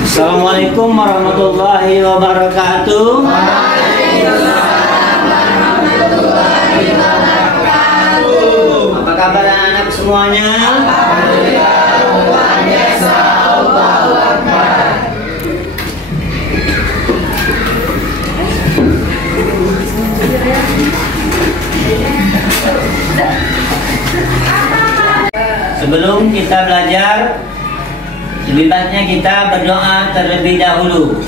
Assalamualaikum warahmatullahi wabarakatuh. Apa kabar anak-anak semuanya? Sebelum kita belajar, lebih baiknya kita berdoa terlebih dahulu.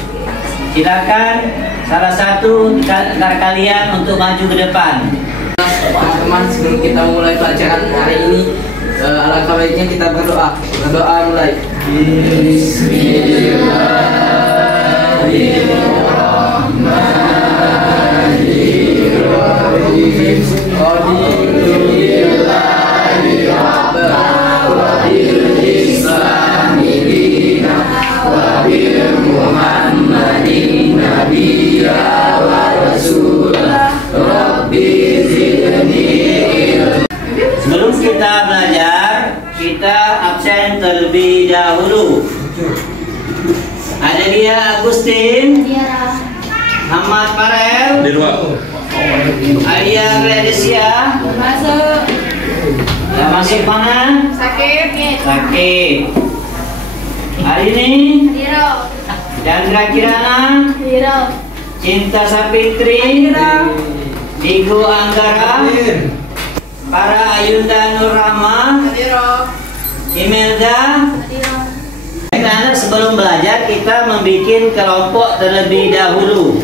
Silakan salah satu antara kalian untuk maju ke depan. Teman-teman, sebelum kita mulai pelajaran hari ini, alangkah baiknya kita berdoa. Berdoa mulai. Sebelum kita belajar, kita absen terlebih dahulu. Ada dia Agustin, Ahmad Farel, Alia Gledesia. Masuk. Ya, masuk mana? Sakit. Sakit. Hari ini Chandra Kirana, Cinta Sapitri, Digo Anggara, para Ayunda Nur Rahma, Imelda. Anak sebelum belajar kita membuat kelompok terlebih dahulu.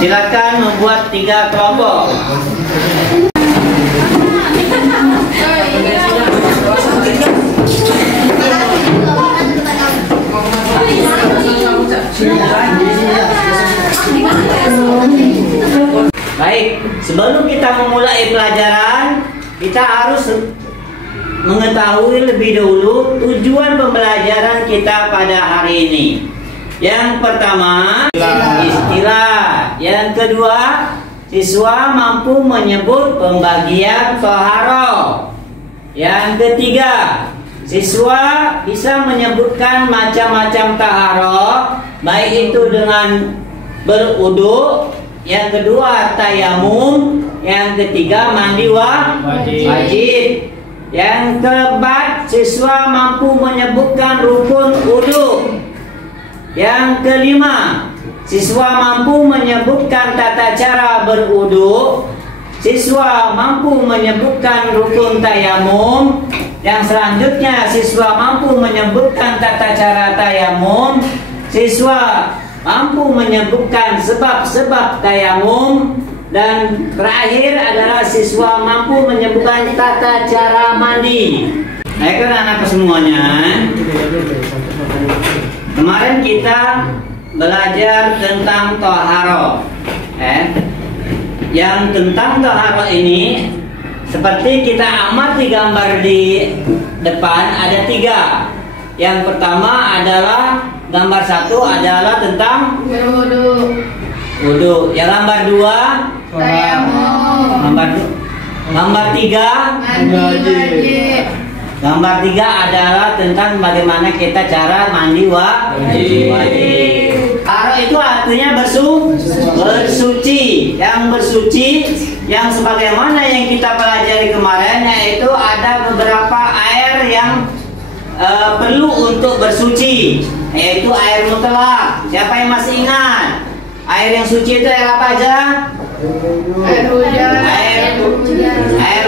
Silakan membuat 3 kelompok. Baik, sebelum kita memulai pelajaran, kita harus mengetahui lebih dahulu tujuan pembelajaran kita pada hari ini. Yang pertama, istilah. Yang kedua, siswa mampu menyebut pembagian toharo. Yang ketiga, siswa bisa menyebutkan macam-macam taharo, baik itu dengan berwudu. Yang kedua, tayamum. Yang ketiga, mandi wajib. Yang keempat, siswa mampu menyebutkan rukun wudu. Yang kelima, siswa mampu menyebutkan tata cara berwudu. Siswa mampu menyebutkan rukun tayamum. Yang selanjutnya, siswa mampu menyebutkan tata cara tayamum. Siswa mampu menyebutkan sebab-sebab tayamum. Dan terakhir adalah siswa mampu menyebutkan tata cara mandi. Baiklah anak semuanya, kemarin kita belajar tentang toharo. Yang tentang toharo ini, seperti kita amati gambar di depan, ada 3. Yang pertama adalah gambar 1 adalah tentang wudu. Yang gambar 2 gambar 3 gambar 3 adalah tentang bagaimana kita cara mandi wajib. Toharo itu artinya bersuci. Yang bersuci, yang sebagaimana yang kita pelajari kemarin, yaitu ada beberapa air yang perlu untuk bersuci, yaitu air mutlak. Siapa yang masih ingat? Air yang suci itu air apa aja? Air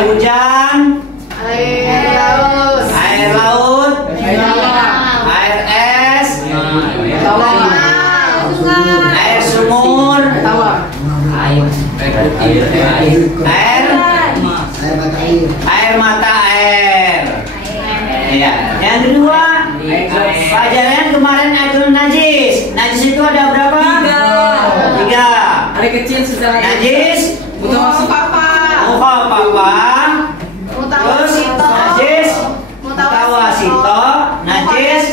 hujan, air laut, air es, air sumur, air mata air. Ya. Yang kedua, pelajaran kemarin itu najis. Najis itu ada berapa? 3. Ada kecil secara Najis, papa. Terus najis, mutawasito, najis,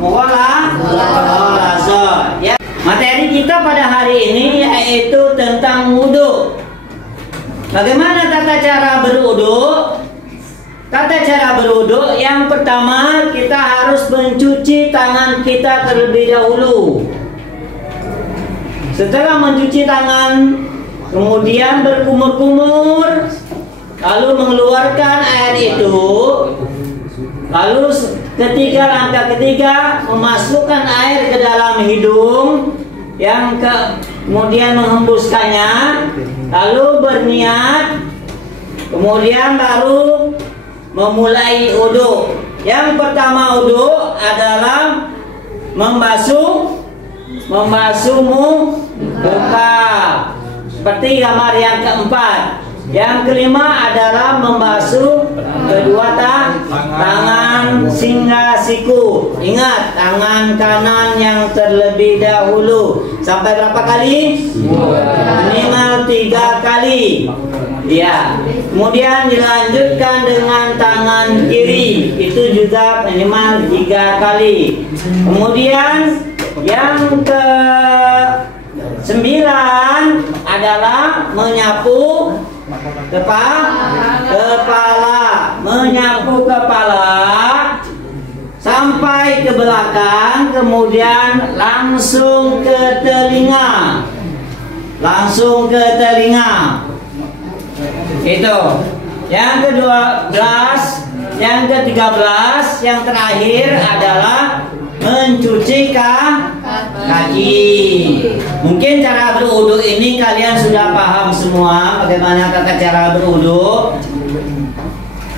muwalazo. Ya. Materi kita pada hari ini yaitu tentang wudu. Bagaimana tata cara berwudu? tata cara berwudu yang pertama kita harus mencuci tangan kita terlebih dahulu. Setelah mencuci tangan, kemudian berkumur-kumur, lalu mengeluarkan air itu. Lalu langkah ketiga memasukkan air ke dalam hidung, yang kemudian menghembuskannya, lalu berniat, kemudian baru memulai wudu. Yang pertama wudu adalah membasuh muka seperti gambar yang keempat. Yang kelima adalah membasuh kedua tangan hingga siku. Ingat, tangan kanan yang terlebih dahulu. Sampai berapa kali? Minimal 3 kali. Ya. Kemudian dilanjutkan dengan tangan kiri. Itu juga minimal 3 kali. Kemudian yang ke-9 adalah menyapu kepala, menyapu kepala sampai ke belakang, kemudian langsung ke telinga, itu. Yang ke-12, yang ke-13, yang terakhir adalah mencuci kaki. Mungkin cara berwudu ini kalian sudah paham semua bagaimana tata cara berwudu.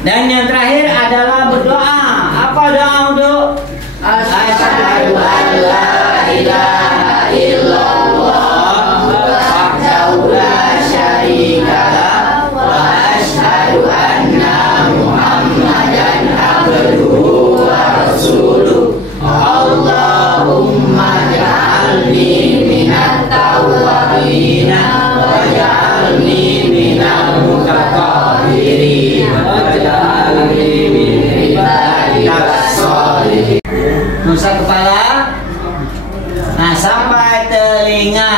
Dan yang terakhir adalah berdoa. Apa doa wudu? Asyhadu an la ilaha illallah wahdahu la syarika lah wa asyhadu anna Muhammadan abduhu wa rasuluh. Allahumma ja'alni minat tawwabina wa ja'alni minal mutatahhirin wa ja'alni min ibadikas sholihin. Musab kepala, nah sampai telinga.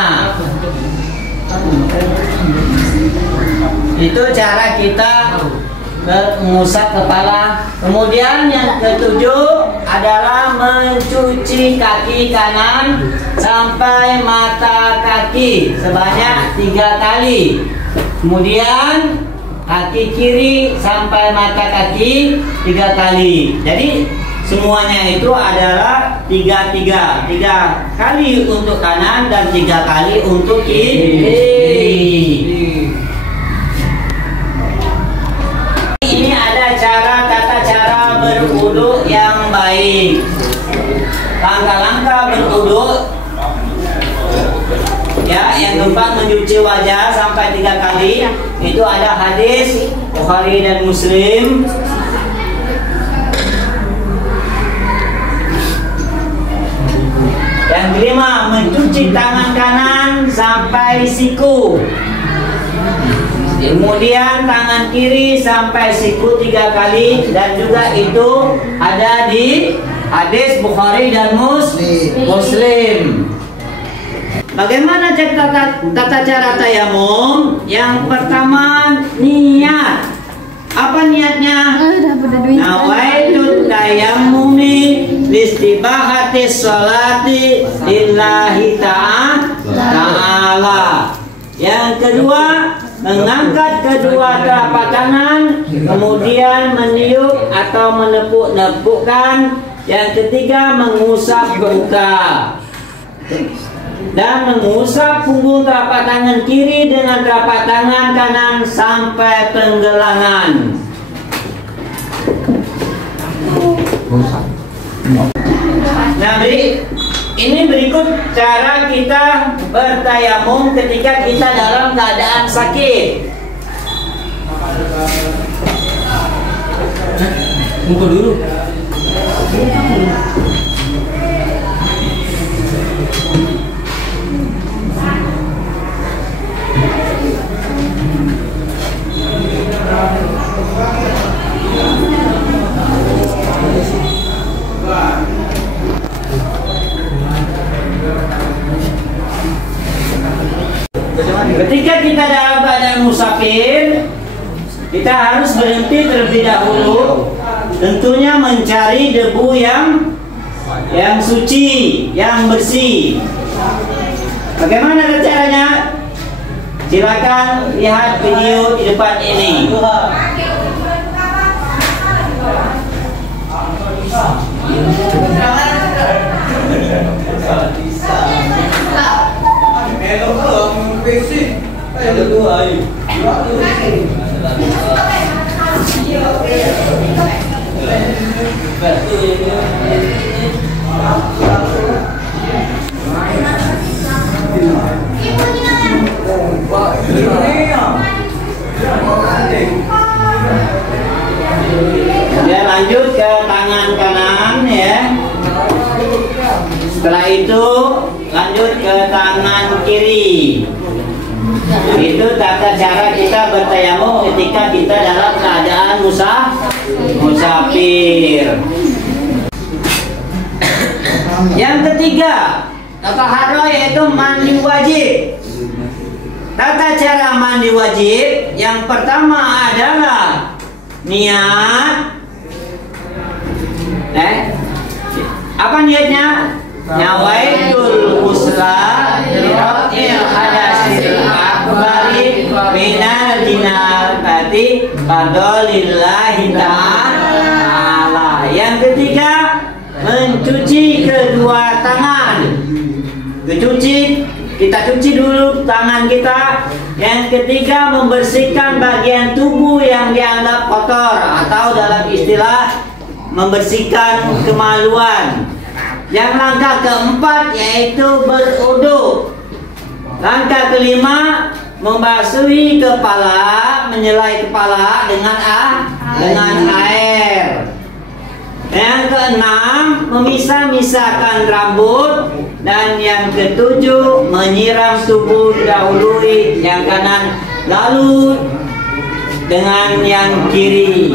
Itu cara kita mengusap kepala. Kemudian yang ketujuh adalah mencuci kaki kanan sampai mata kaki sebanyak 3 kali. Kemudian kaki kiri sampai mata kaki 3 kali. Jadi semuanya itu adalah 3 kali untuk kanan dan 3 kali untuk kiri. Tata cara berwudu yang baik. Langkah-langkah berwudu. Ya, yang keempat mencuci wajah sampai 3 kali. Itu ada hadis Bukhari dan Muslim. Yang kelima mencuci tangan kanan sampai siku. Kemudian tangan kiri sampai siku 3 kali, dan juga itu ada di hadis Bukhari dan Muslim. Bagaimana tata cara tayamum? Yang pertama niat. Apa niatnya? Nawaitu tayammumi listibahati sholati lillahi ta'ala. Yang kedua, mengangkat kedua telapak tangan, kemudian meniup atau menepuk-nepukkan. Yang ketiga, mengusap muka dan mengusap punggung telapak tangan kiri dengan telapak tangan kanan sampai penggelangan. Nah, ini berikut cara kita bertayamum ketika kita dalam keadaan sakit. Muka dulu. Ketika kita dalam keadaan musafir, kita harus berhenti terlebih dahulu, tentunya mencari debu yang suci, yang bersih. Bagaimana caranya? Silakan lihat video di depan ini. Kemudian lanjut ke tangan kanan ya. Setelah itu lanjut ke tangan kiri. Itu tata cara kita bertayamum ketika kita dalam keadaan musafir. Yang ketiga, taharoh yaitu mandi wajib. Tata cara mandi wajib yang pertama adalah niat. Apa niatnya? Nawaitul ghusla liraf'il hadasil akbari minal jinabati fadlillahi ta'ala. Yang ketiga, mencuci kedua tangan. Kita cuci dulu tangan kita. Yang ketiga, membersihkan bagian tubuh yang dianggap kotor atau dalam istilah membersihkan kemaluan. Yang langkah keempat yaitu berwudu. Langkah kelima, membasuhi kepala, menyelai kepala dengan air. Yang keenam, memisah-misahkan rambut. Dan yang ketujuh, menyiram tubuh dahului yang kanan, lalu dengan yang kiri.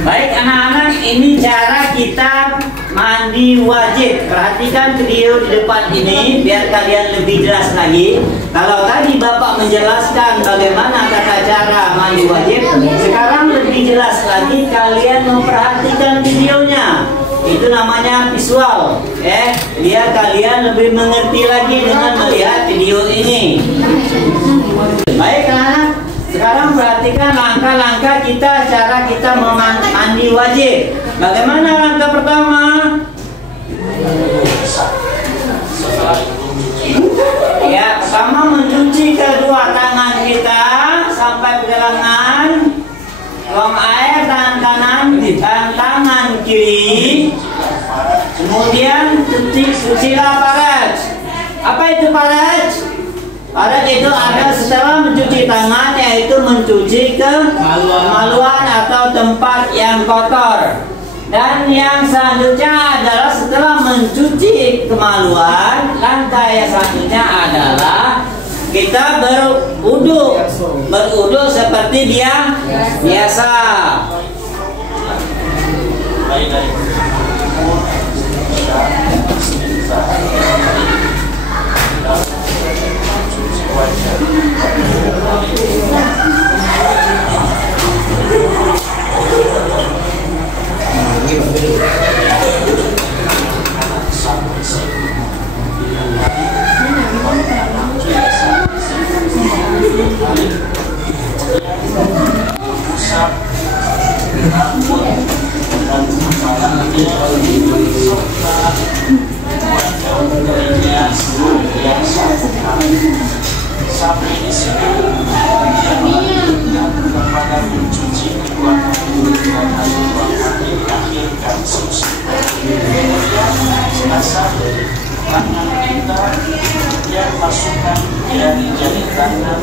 Baik anak-anak, ini cara kita mandi wajib. Perhatikan video di depan ini biar kalian lebih jelas lagi. Kalau tadi Bapak menjelaskan bagaimana tata cara mandi wajib, sekarang lebih jelas lagi kalian memperhatikan videonya. Itu namanya visual, biar kalian lebih mengerti lagi dengan melihat video ini. Baik anak-anak, sekarang perhatikan langkah-langkah kita, cara kita mandi wajib. Bagaimana langkah pertama? Ya, pertama mencuci kedua tangan kita sampai pergelangan. Tuang air tangan kanan dan tangan kiri. Kemudian cucilah parat. Apa itu parat? Parat itu ada setelah mencuci tangan, yaitu mencuci kemaluan atau tempat yang kotor. Dan yang selanjutnya adalah setelah mencuci kemaluan, langkah yang selanjutnya adalah kita berwudu seperti biasa. Sampai di sini pada mencuci kedua kaki dan kedua kaki akhir dan seterusnya. Kemudian biasa tangan kita yang masukkan dari jari tangan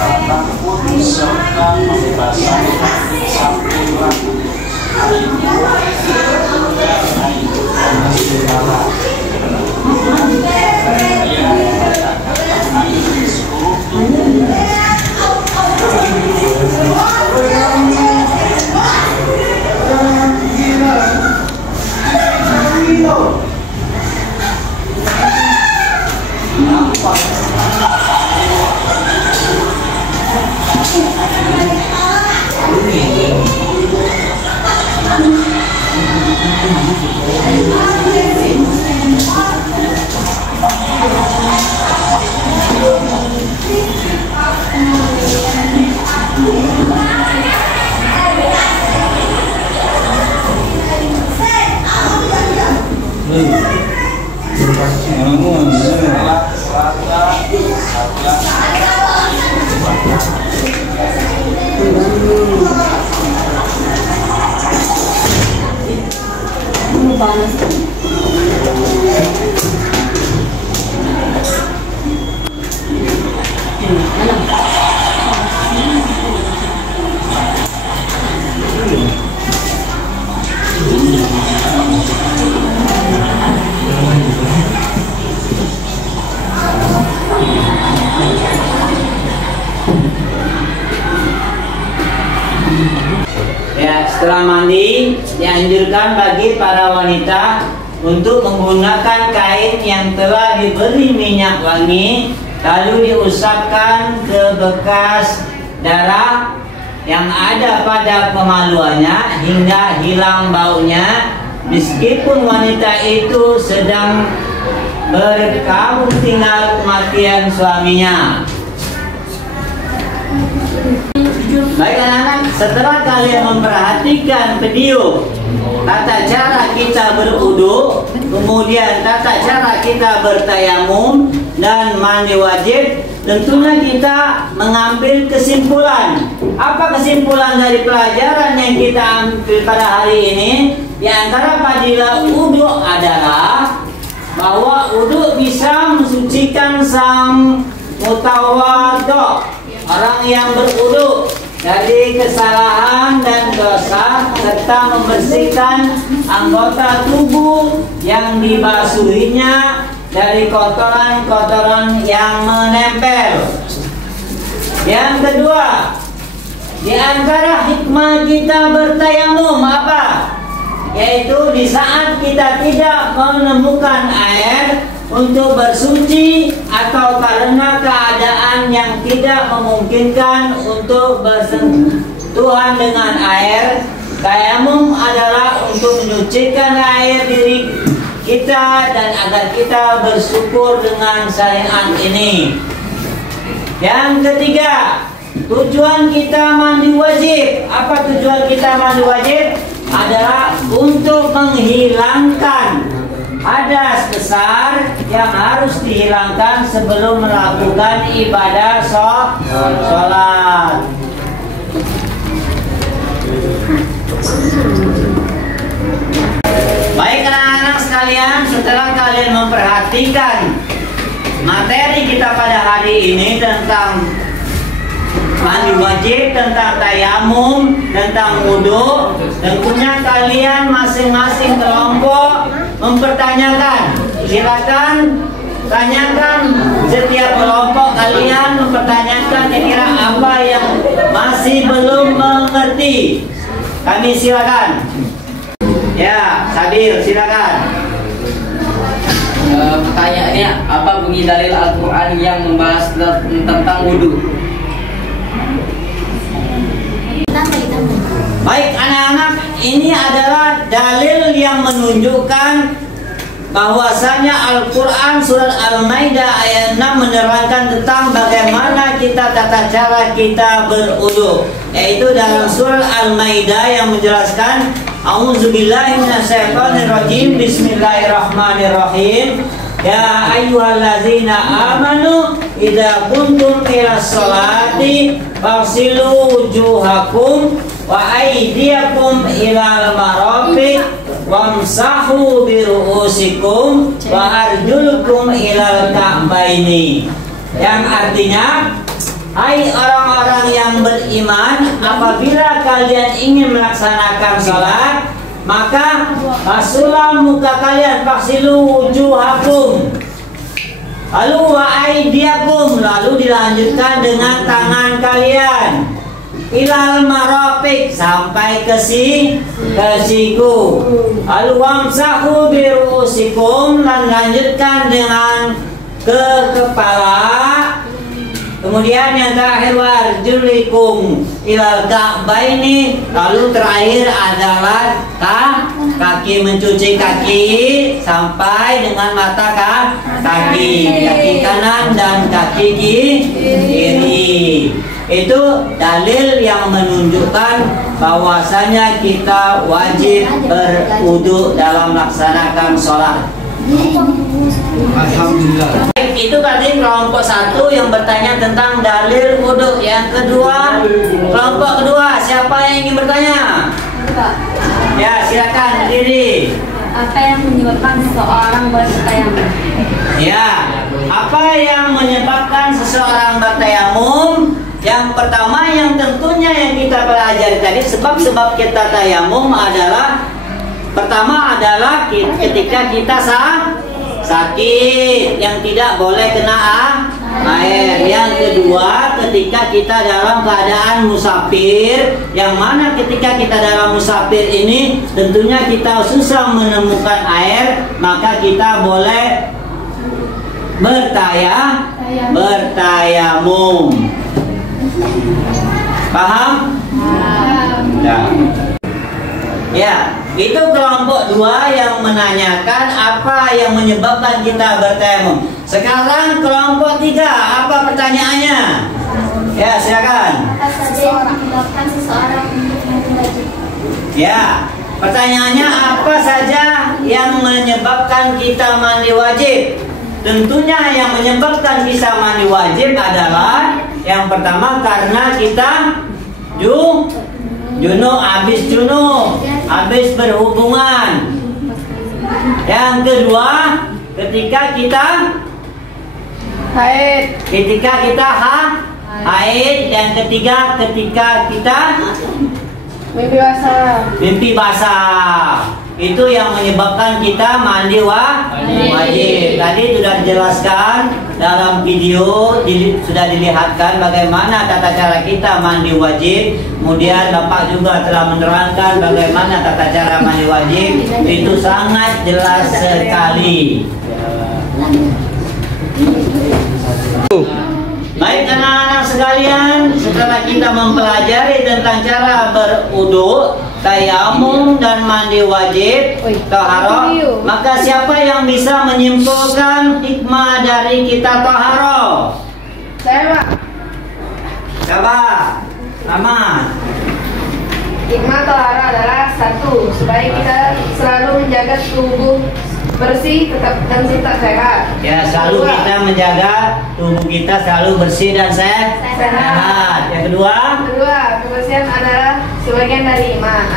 rambut serta membasahi sampai rambut air panas kepala. Ya, setelah mandi dianjurkan bagi para wanita untuk menggunakan kain yang telah diberi minyak wangi, lalu diusapkan ke bekas darah yang ada pada kemaluannya hingga hilang baunya, meskipun wanita itu sedang berkabung tinggal kematian suaminya. Baik anak-anak, setelah kalian memperhatikan video tata cara kita berwudu, kemudian tata cara kita bertayamum dan mandi wajib, tentunya kita mengambil kesimpulan. Apa kesimpulan dari pelajaran yang kita ambil pada hari ini? Di antara fadilah wudu adalah bahwa wudu bisa mensucikan sang mutawaddo, orang yang berwudu, dari kesalahan dan dosa, serta membersihkan anggota tubuh yang dibasuhinya dari kotoran-kotoran yang menempel. Yang kedua, di antara hikmah kita bertayamum apa? Yaitu di saat kita tidak menemukan air untuk bersuci atau karena keadaan yang tidak memungkinkan untuk bersentuhan dengan air, tayamum adalah untuk menyucikan air diri kita dan agar kita bersyukur dengan syariat ini. Yang ketiga, tujuan kita mandi wajib. Apa tujuan kita mandi wajib? Adalah untuk menghilangkan hadas besar yang harus dihilangkan sebelum melakukan ibadah sholat. Baik anak-anak sekalian, setelah kalian memperhatikan materi kita pada hari ini tentang mandi wajib, tentang tayamum, tentang wudu, tentunya kalian masing-masing kelompok mempertanyakan. Silakan tanyakan, setiap kelompok kalian mempertanyakan kira-kira apa yang masih belum mengerti. Kami silakan. Ya, Sabir silakan. Pertanyaannya, apa bunyi dalil Al-Quran yang membahas tentang wudu? Baik anak-anak, ini adalah dalil yang menunjukkan bahwasanya Al-Quran surat Al-Maidah ayat 6 menerangkan tentang bagaimana kita tata cara kita berwudu, yaitu dalam surat Al-Maidah yang menjelaskan A'udzubillahi minasyaitonirrajim, Bismillahirrahmanirrahim. Ya ayyuhallazina amanu idza kuntum ilas sholati faghsilu wujuhakum wa aydiyakum ilal marafiq wamsahu biru'usikum wa arjulukum ilal ka'baini. Yang artinya, hai orang-orang yang beriman, apabila kalian ingin melaksanakan sholat, maka basuhlah muka kalian, faghsilu wujuhakum, lalu wa aydiyakum, lalu dilanjutkan dengan tangan kalian, ilal marafiq, sampai ke siku, lalu wamsahu biru'usikum, dan lanjutkan dengan ke kepala, Kemudian yang terakhir warjulikum ilal ka'baini, lalu terakhir adalah kaki, mencuci kaki sampai dengan mata kaki kanan dan kaki kiri. Itu dalil yang menunjukkan bahwasanya kita wajib berwudu dalam melaksanakan sholat. Alhamdulillah. Itu tadi kelompok satu yang bertanya tentang dalil wudu. Yang kedua, kelompok kedua, siapa yang ingin bertanya? Ya, silakan berdiri. Apa yang menyebabkan seseorang bertayamum? Ya, apa yang menyebabkan seseorang bertayamum? Yang pertama yang tentunya yang kita pelajari tadi, sebab-sebab kita tayamum adalah pertama adalah ketika kita sakit yang tidak boleh kena air. Yang kedua, ketika kita dalam keadaan musafir, yang mana ketika kita dalam musafir ini tentunya kita susah menemukan air, maka kita boleh bertayamum. Paham? Ya, itu kelompok dua yang menanyakan apa yang menyebabkan kita bertayamum. Sekarang kelompok tiga, apa pertanyaannya? Ya, silakan. Apa saja yang menyebabkan seseorang untuk mandi wajib? Ya, pertanyaannya apa saja yang menyebabkan kita mandi wajib? Tentunya yang menyebabkan bisa mandi wajib adalah yang pertama karena kita habis berhubungan. Yang kedua, ketika kita haid. Yang ketiga, ketika kita mimpi basah. Itu yang menyebabkan kita mandi wajib. Tadi sudah dijelaskan dalam video, sudah dilihatkan bagaimana tata cara kita mandi wajib. Kemudian Bapak juga telah menerangkan bagaimana tata cara mandi wajib. Itu sangat jelas sekali. Baik anak-anak sekalian, setelah kita mempelajari tentang cara berwudu, tayamum dan mandi wajib, taharah, maka siapa yang bisa menyimpulkan hikmah dari kita taharah? Saya, Pak. Siapa? Aman. Hikmah taharah adalah satu, supaya kita selalu menjaga tubuh bersih dan tetap sehat. Ya, selalu kita menjaga tubuh kita selalu bersih dan sehat. Yang kedua, kebersihan adalah sebagian dari iman.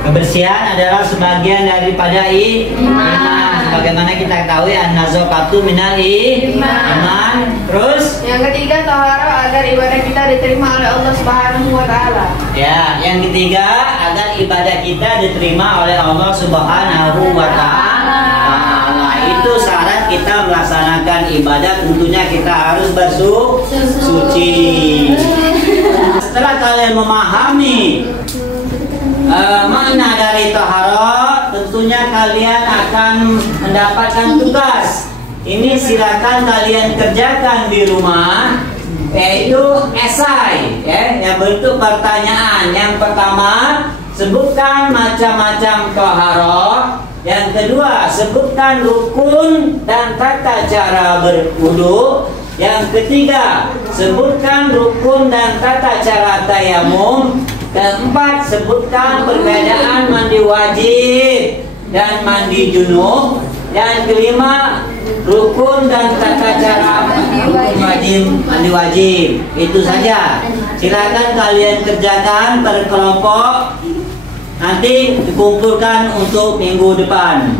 Kebersihan adalah sebagian daripada iman. Sebagaimana kita ketahui an-nazafatu minal iman. Terus, yang ketiga taharah agar ibadah kita diterima oleh Allah Subhanahu wa taala. Ya, yang ketiga agar ibadah kita diterima oleh Allah Subhanahu wa taala. Itu syarat kita melaksanakan ibadah, tentunya kita harus bersuci. Setelah kalian memahami makna dari taharah, tentunya kalian akan mendapatkan tugas. Ini silakan kalian kerjakan di rumah, yaitu esai, yang bentuk pertanyaan. Yang pertama, sebutkan macam-macam taharah. Yang kedua, sebutkan rukun dan tata cara berwudu. Yang ketiga, sebutkan rukun dan tata cara tayamum. Keempat, sebutkan perbedaan mandi wajib dan mandi junub. Yang kelima, rukun dan tata cara mandi wajib. Itu saja. Silakan kalian kerjakan per kelompok. Nanti dikumpulkan untuk minggu depan.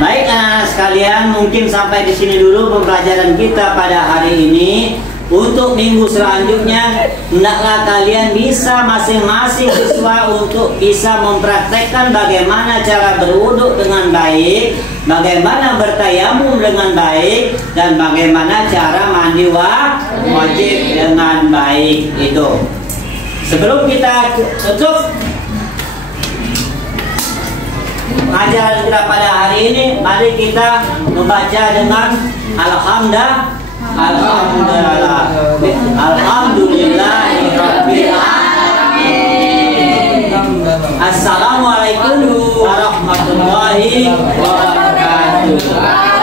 Baik anak-anak sekalian, mungkin sampai di sini dulu pembelajaran kita pada hari ini. Untuk minggu selanjutnya, hendaklah kalian bisa masing-masing siswa untuk bisa mempraktekkan bagaimana cara berwudu dengan baik, bagaimana bertayamum dengan baik, dan bagaimana cara mandi wajib dengan baik itu. Sebelum kita tutup, pengajaran kita pada hari ini, mari kita membaca dengan alhamdulillah. Alhamdulillahirabbil alamin. Assalamualaikum warahmatullahi wabarakatuh.